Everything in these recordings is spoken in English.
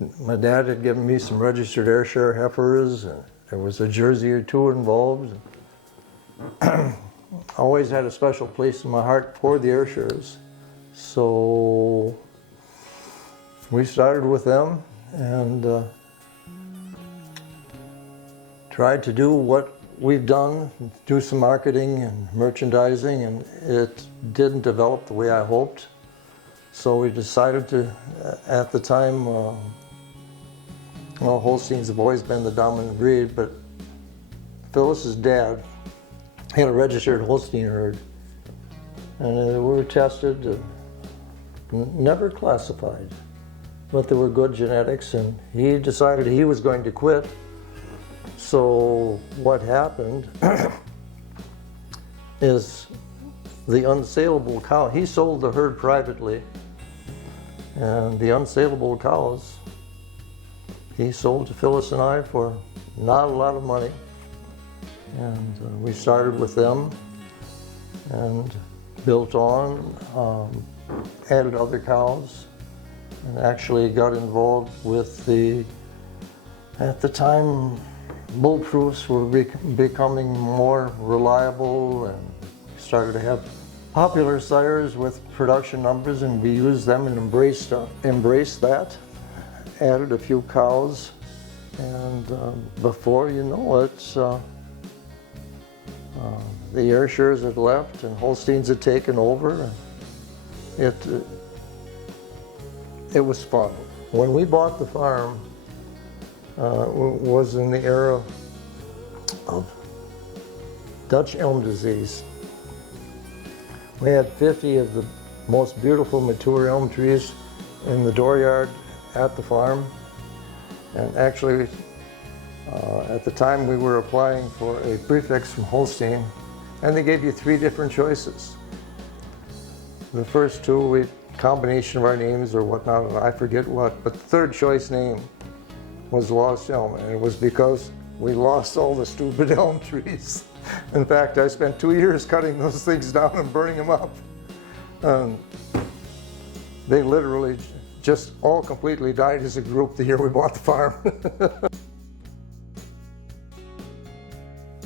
My dad had given me some registered Ayrshire heifers, and there was a Jersey or two involved. I always had a special place in my heart for the Ayrshires. So we started with them and tried to do what we've done, do some marketing and merchandising, and it didn't develop the way I hoped. So we decided to, at the time, well, Holsteins have always been the dominant breed, but Phyllis's dad had a registered Holstein herd, and they were tested, never classified, but they were good genetics, and he decided he was going to quit. So what happened is the unsaleable cow, he sold the herd privately, and the unsaleable cows he sold to Phyllis and I for not a lot of money. And we started with them and built on, added other cows, and actually got involved with the, at the time, bull proofs were becoming more reliable, and started to have popular sires with production numbers, and we used them and embraced that. Added a few cows, and before you know it, the Ayrshires had left and Holsteins had taken over. It was fun. When we bought the farm, was in the era of Dutch elm disease. We had 50 of the most beautiful mature elm trees in the dooryard at the farm, and actually at the time we were applying for a prefix from Holstein, and they gave you 3 different choices. The first 2, combination of our names or whatnot, I forget what, but the third choice name was Lost Elm, and it was because we lost all the stupid elm trees. In fact, I spent 2 years cutting those things down and burning them up. They literally just all completely died as a group the year we bought the farm.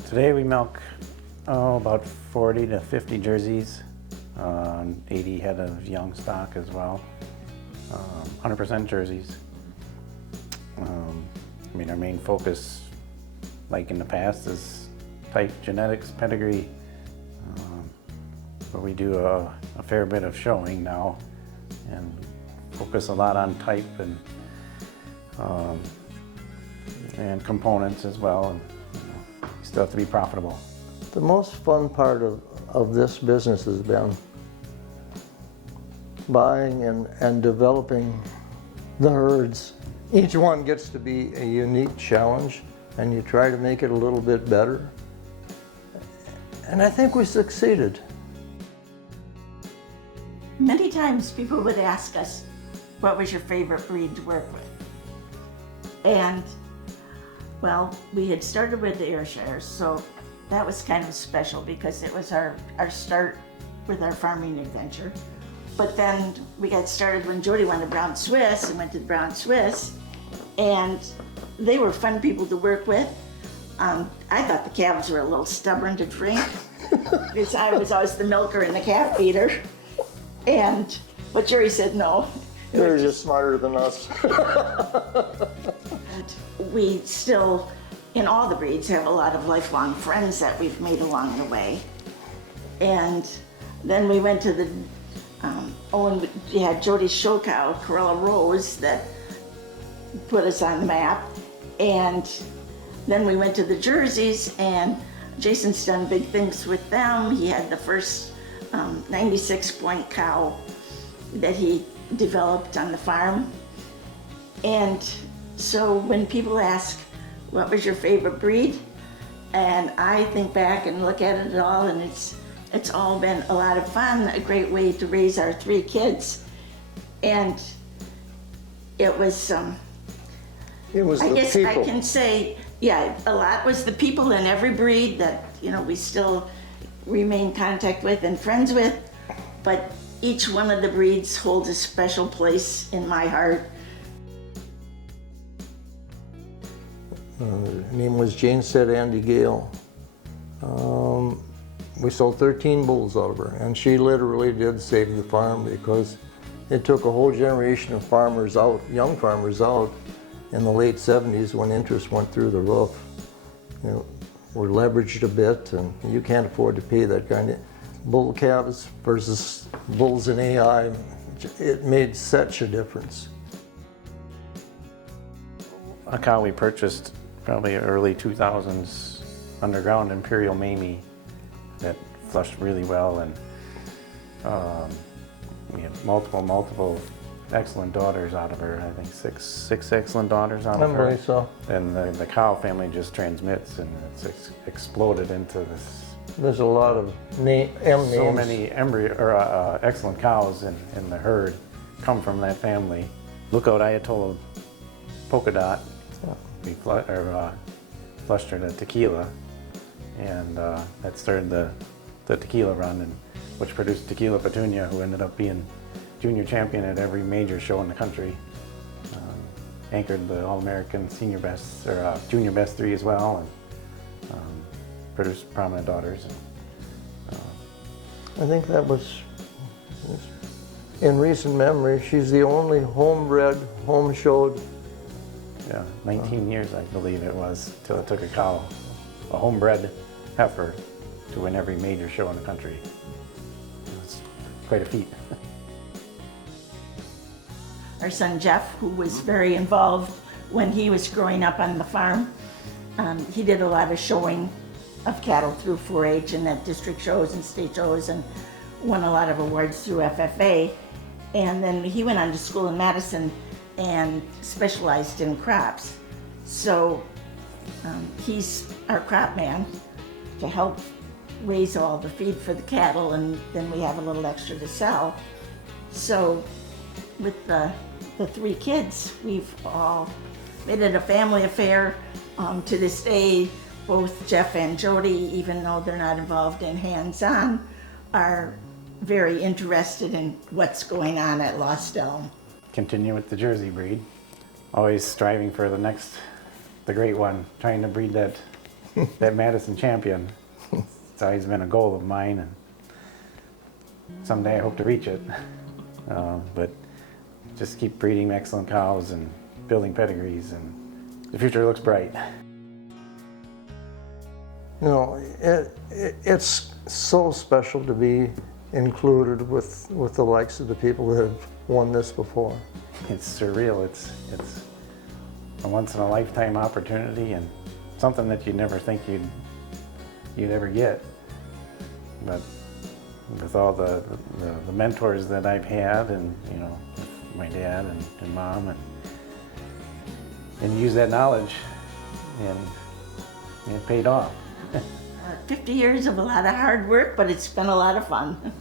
Today we milk about 40 to 50 jerseys, 80 head of young stock as well, 100% jerseys. I mean, our main focus, like in the past, is type genetics, pedigree, but we do a fair bit of showing now and focus a lot on type and components as well, and still have to be profitable. The most fun part of this business has been buying and developing the herds. Each one gets to be a unique challenge, and you try to make it a little bit better. And I think we succeeded. Many times people would ask us, what was your favorite breed to work with? And, well, we had started with the Ayrshires, so that was kind of special because it was our start with our farming adventure. But then we got started when Jody went to Brown Swiss and went to Brown Swiss, and they were fun people to work with. I thought the calves were a little stubborn to drink because I was always the milker and the calf feeder. But Jerry said no. They're just smarter than us. We still, in all the breeds, have a lot of lifelong friends that we've made along the way. And then we went to the, and we had Jody's show cow, Corella Rose, that put us on the map. And then we went to the Jerseys, and Jason's done big things with them. He had the first 96-point cow that he developed on the farm. And so when people ask, what was your favorite breed? And I think back and look at it all, and it's all been a lot of fun, a great way to raise our 3 kids. And it was, I guess people. I can say, yeah, a lot was the people in every breed that, we still remain in contact with and friends with, but each one of the breeds holds a special place in my heart. Her name was Jane said Andy Gale. We sold 13 bulls out of her, and she literally did save the farm because it took a whole generation of farmers out, young farmers out, in the late 70s when interest went through the roof. You know, we're leveraged a bit, and you can't afford to pay that kind of bull calves versus bulls in AI. It made such a difference. A cow we purchased probably early 2000s, underground Imperial Mamie, that flushed really well, and we had multiple excellent daughters out of her. I think six excellent daughters out of her. I believe so. And the cow family just transmits, and it's exploded into this. There's a lot of M names. So many excellent cows in the herd come from that family. Lookout Ayatollah Polka Dot. Yeah. We flushed her to tequila, and that started the tequila run, and which produced Tequila Petunia, who ended up being junior champion at every major show in the country. Anchored the All-American Senior Best, or Junior Best 3 as well, and produced prominent daughters. I think that was, in recent memory, she's the only homebred, home-showed. Yeah, 19 years I believe it was, till it took a cow, a homebred heifer, to win every major show in the country. It was quite a feat. Our son Jeff, who was very involved when he was growing up on the farm, he did a lot of showing of cattle through 4-H and at district shows and state shows, and won a lot of awards through FFA. And then he went on to school in Madison and specialized in crops. So he's our crop man to help raise all the feed for the cattle, and then we have a little extra to sell. So with the 3 kids, we've all made it a family affair. To this day, both Jeff and Jody, even though they're not involved in hands-on, are very interested in what's going on at Lost Elm. Continue with the Jersey breed. Always striving for the great one, trying to breed that Madison champion. It's always been a goal of mine, and someday I hope to reach it. But just keep breeding excellent cows and building pedigrees, and the future looks bright. You know, it's so special to be included with the likes of the people that have won this before. It's surreal. It's a once-in-a-lifetime opportunity, and something that you'd never think you'd ever get. But with all the mentors that I've had, and you know, with my dad and mom, and use that knowledge, and it paid off. 50 years of a lot of hard work, but it's been a lot of fun.